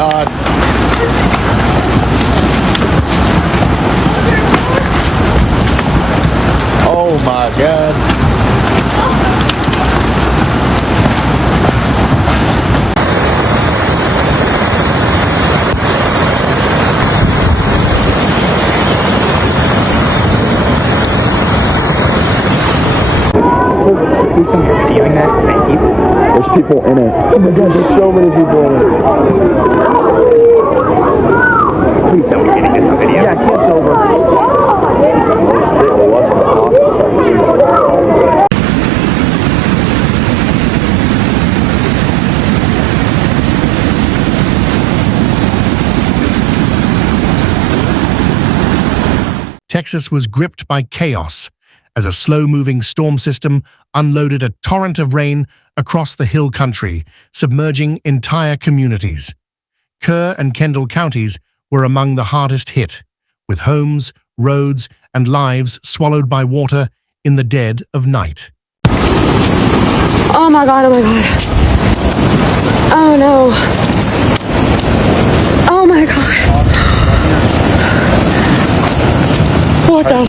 God. Oh my God. Doing that? Thank you. There's people in it. Oh my God, there's so many people in it. Please tell me you're getting this on video. Yeah, kid's over. Texas was gripped by chaos as a slow-moving storm system unloaded a torrent of rain across the hill country, submerging entire communities. Kerr and Kendall counties were among the hardest hit, with homes, roads, and lives swallowed by water in the dead of night. Oh my God, oh my God. Oh no. Oh my God. What the?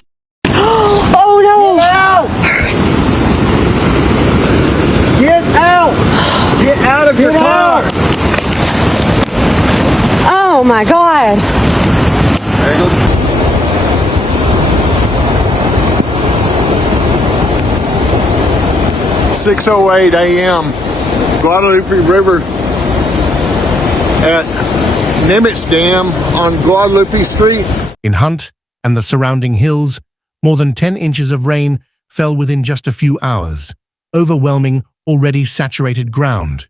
Oh no. Get out! Get out of your car! Oh my God. 6:08 a.m. Guadalupe River at Nimitz Dam on Guadalupe Street. In Hunt and the surrounding hills, more than 10 inches of rain fell within just a few hours, overwhelming already saturated ground.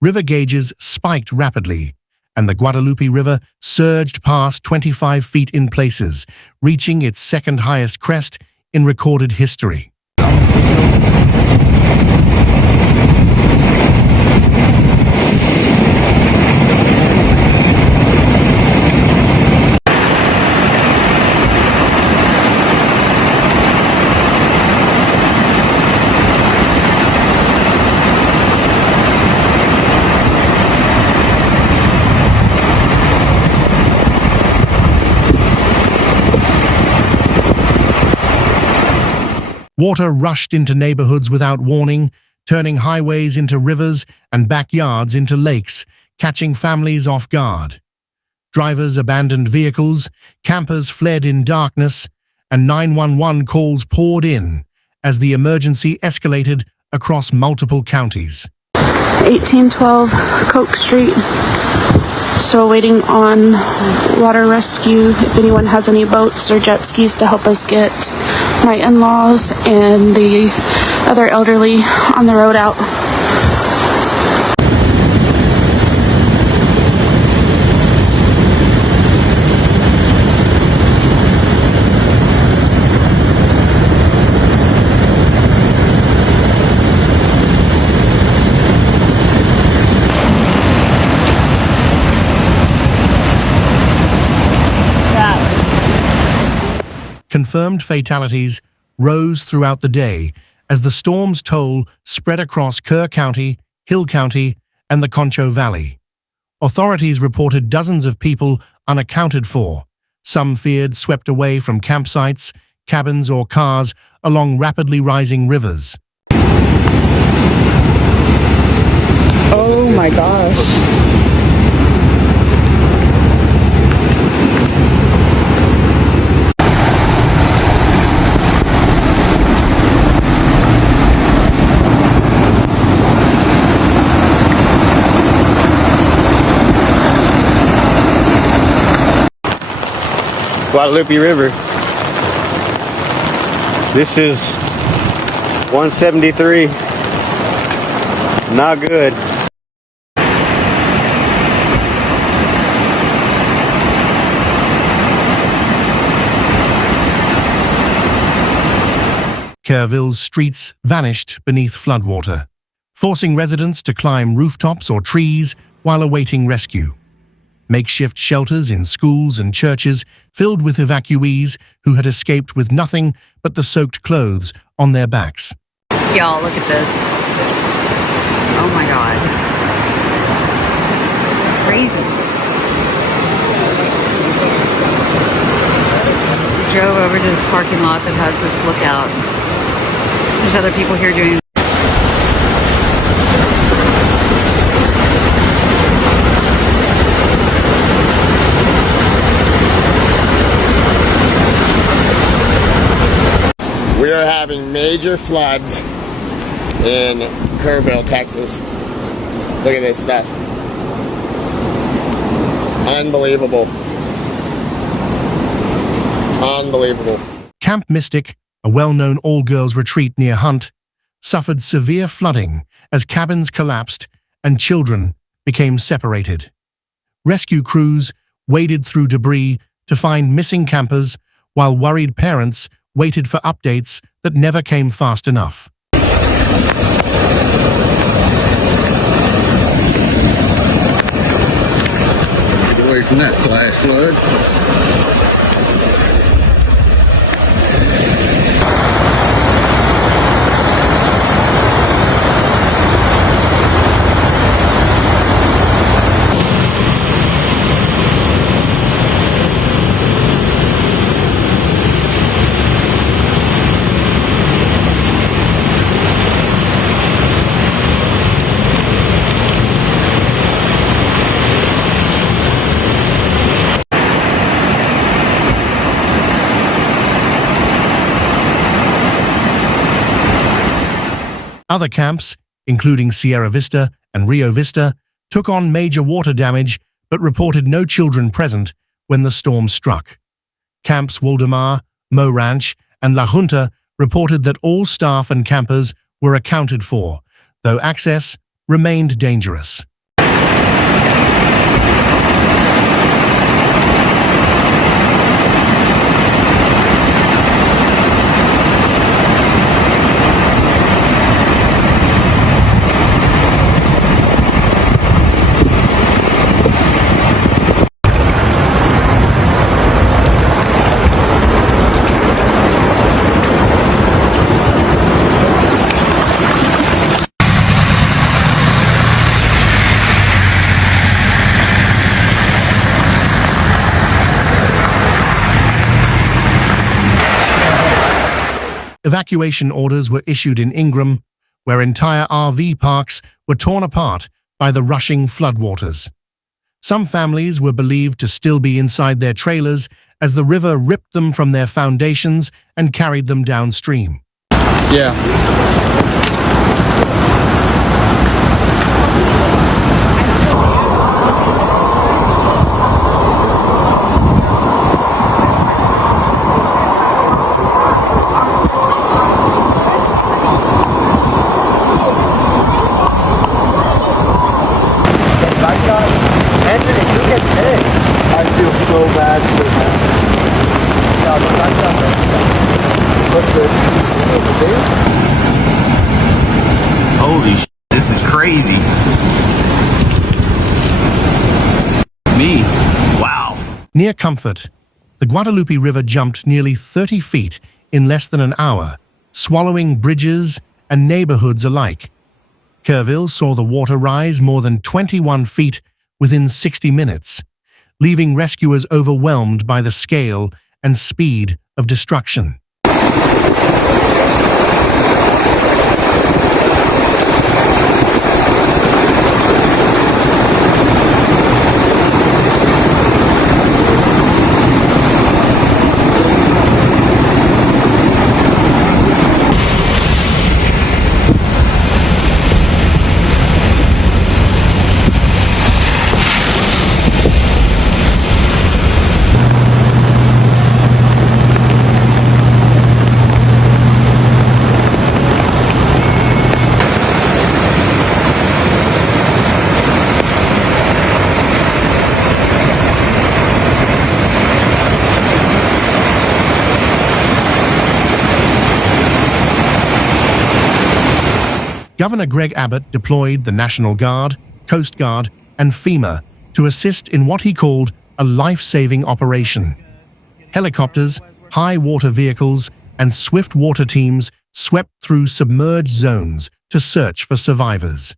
River gauges spiked rapidly, and the Guadalupe River surged past 25 feet in places, reaching its second highest crest in recorded history. Water rushed into neighborhoods without warning, turning highways into rivers and backyards into lakes, catching families off guard. Drivers abandoned vehicles, campers fled in darkness, and 911 calls poured in as the emergency escalated across multiple counties. 1812 Coke Street. Still waiting on water rescue. If anyone has any boats or jet skis to help us get my in-laws and the other elderly on the road out. Confirmed fatalities rose throughout the day as the storm's toll spread across Kerr County, Hill County, and the Concho Valley. Authorities reported dozens of people unaccounted for, some feared swept away from campsites, cabins, or cars along rapidly rising rivers. Oh my gosh. Guadalupe River. This is 173. Not good. Kerrville's streets vanished beneath floodwater, forcing residents to climb rooftops or trees while awaiting rescue. Makeshift shelters in schools and churches filled with evacuees who had escaped with nothing but the soaked clothes on their backs. Y'all, look at this. Oh my God. It's crazy. drove over to this parking lot that has this lookout. There's other people here doing. We are having major floods in Kerrville, Texas. Look at this stuff. Unbelievable. Unbelievable. Camp Mystic, a well-known all-girls retreat near Hunt, suffered severe flooding as cabins collapsed and children became separated. Rescue crews waded through debris to find missing campers, while worried parents waited for updates that never came fast enough. Get away from that flash flood. Other camps, including Sierra Vista and Rio Vista, took on major water damage but reported no children present when the storm struck. Camps Waldemar, Mo Ranch, and La Junta reported that all staff and campers were accounted for, though access remained dangerous. Evacuation orders were issued in Ingram, where entire RV parks were torn apart by the rushing floodwaters. Some families were believed to still be inside their trailers as the river ripped them from their foundations and carried them downstream. Yeah. I feel so bad for him. But Holy sh**, this is crazy. Me? Wow. Near Comfort, the Guadalupe River jumped nearly 30 feet in less than an hour, swallowing bridges and neighborhoods alike. Kerrville saw the water rise more than 21 feet within 60 minutes, leaving rescuers overwhelmed by the scale and speed of destruction. Governor Greg Abbott deployed the National Guard, Coast Guard, and FEMA to assist in what he called a life-saving operation. Helicopters, high water vehicles, and swift water teams swept through submerged zones to search for survivors.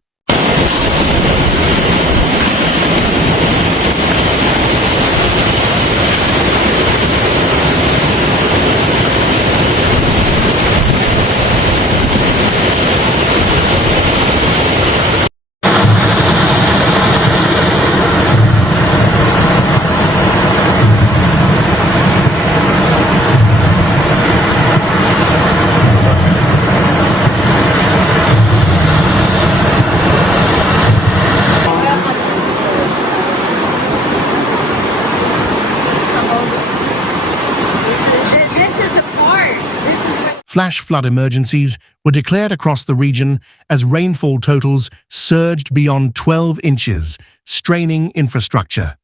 flash flood emergencies were declared across the region as rainfall totals surged beyond 12 inches, straining infrastructure.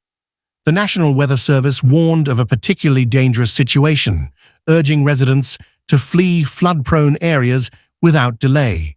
The National Weather Service warned of a particularly dangerous situation, urging residents to flee flood-prone areas without delay.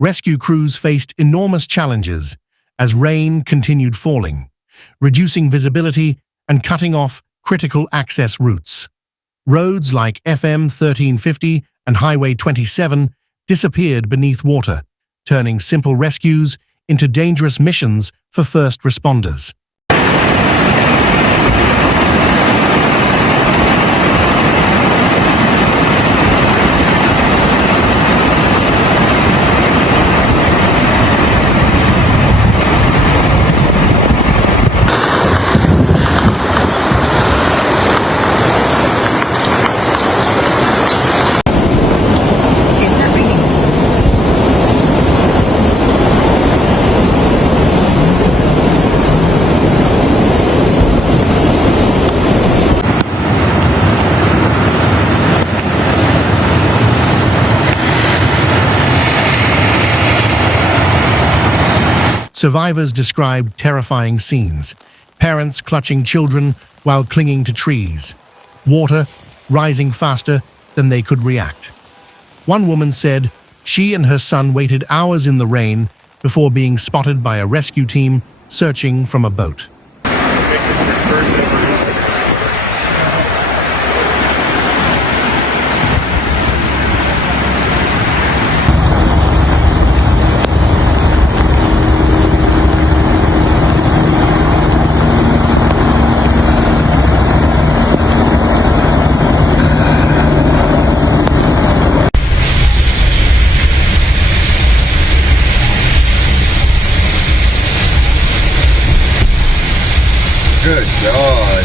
Rescue crews faced enormous challenges as rain continued falling, reducing visibility and cutting off critical access routes. Roads like FM 1350 and Highway 27 disappeared beneath water, turning simple rescues into dangerous missions for first responders. Survivors described terrifying scenes, parents clutching children while clinging to trees, water rising faster than they could react. One woman said she and her son waited hours in the rain before being spotted by a rescue team searching from a boat. Good God.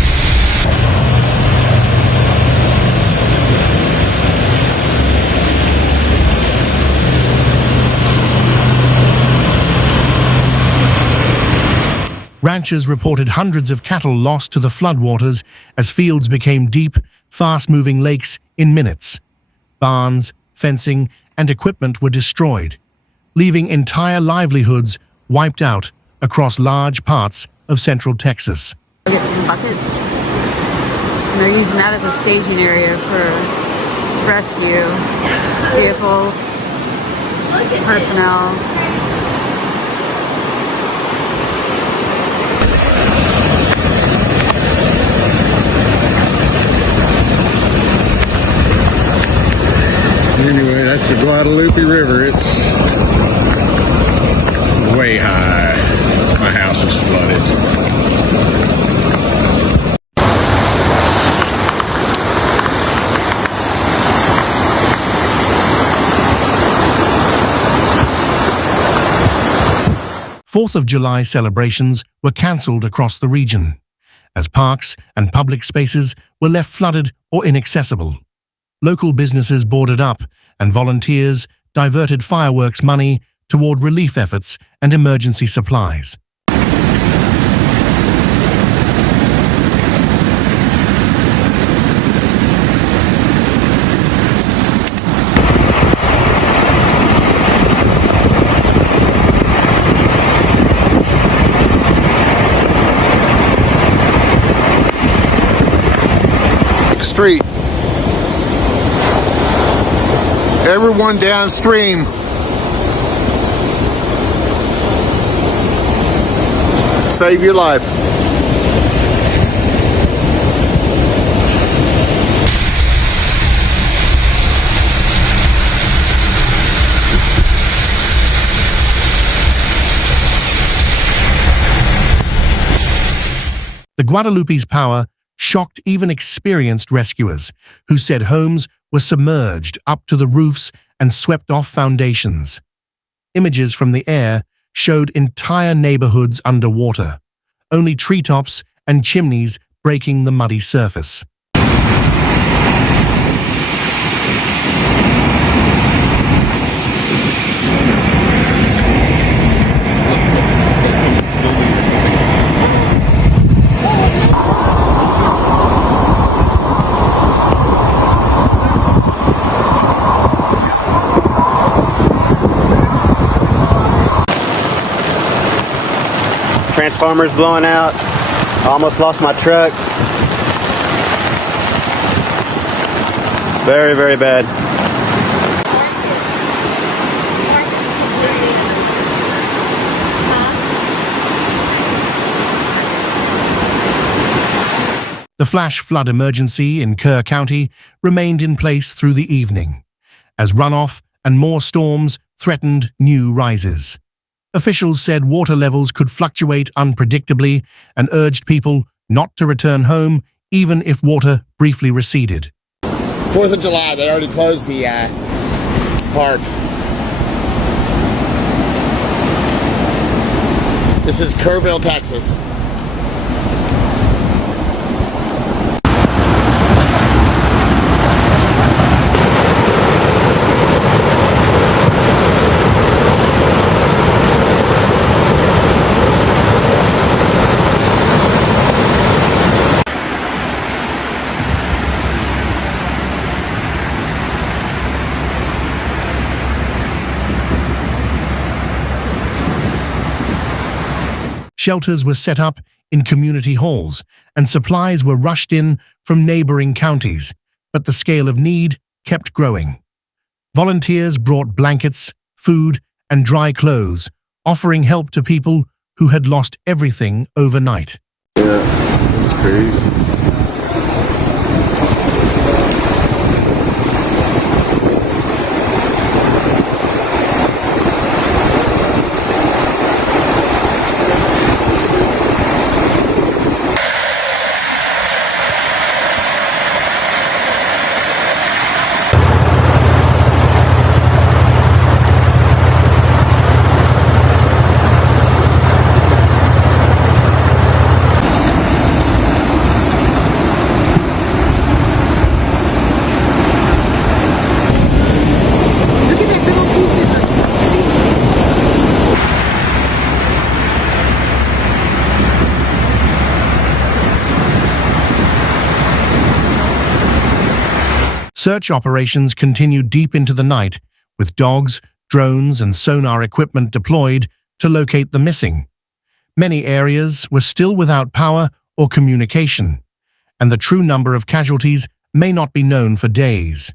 Ranchers reported hundreds of cattle lost to the floodwaters as fields became deep, fast-moving lakes in minutes. Barns, fencing, and equipment were destroyed, leaving entire livelihoods wiped out across large parts of central Texas. Get some buckets. And they're using that as a staging area for rescue vehicles, personnel. Anyway, that's the Guadalupe River. It's way high. My house is flooded. 4th of July celebrations were cancelled across the region, as parks and public spaces were left flooded or inaccessible. Local businesses boarded up, and volunteers diverted fireworks money toward relief efforts and emergency supplies. Street. Everyone downstream. Save your life. The Guadalupe's power shocked even experienced rescuers, who said homes were submerged up to the roofs and swept off foundations. Images from the air showed entire neighborhoods underwater, only treetops and chimneys breaking the muddy surface. Transformers blowing out. Almost lost my truck. Very, very bad. The flash flood emergency in Kerr County remained in place through the evening, as runoff and more storms threatened new rises. Officials said water levels could fluctuate unpredictably and urged people not to return home even if water briefly receded. 4th of July, they already closed the park. This is Kerrville, Texas. Shelters were set up in community halls, and supplies were rushed in from neighboring counties, but the scale of need kept growing. Volunteers brought blankets, food, and dry clothes, offering help to people who had lost everything overnight. Yeah, that's crazy. Search operations continued deep into the night, with dogs, drones, and sonar equipment deployed to locate the missing. Many areas were still without power or communication, and the true number of casualties may not be known for days.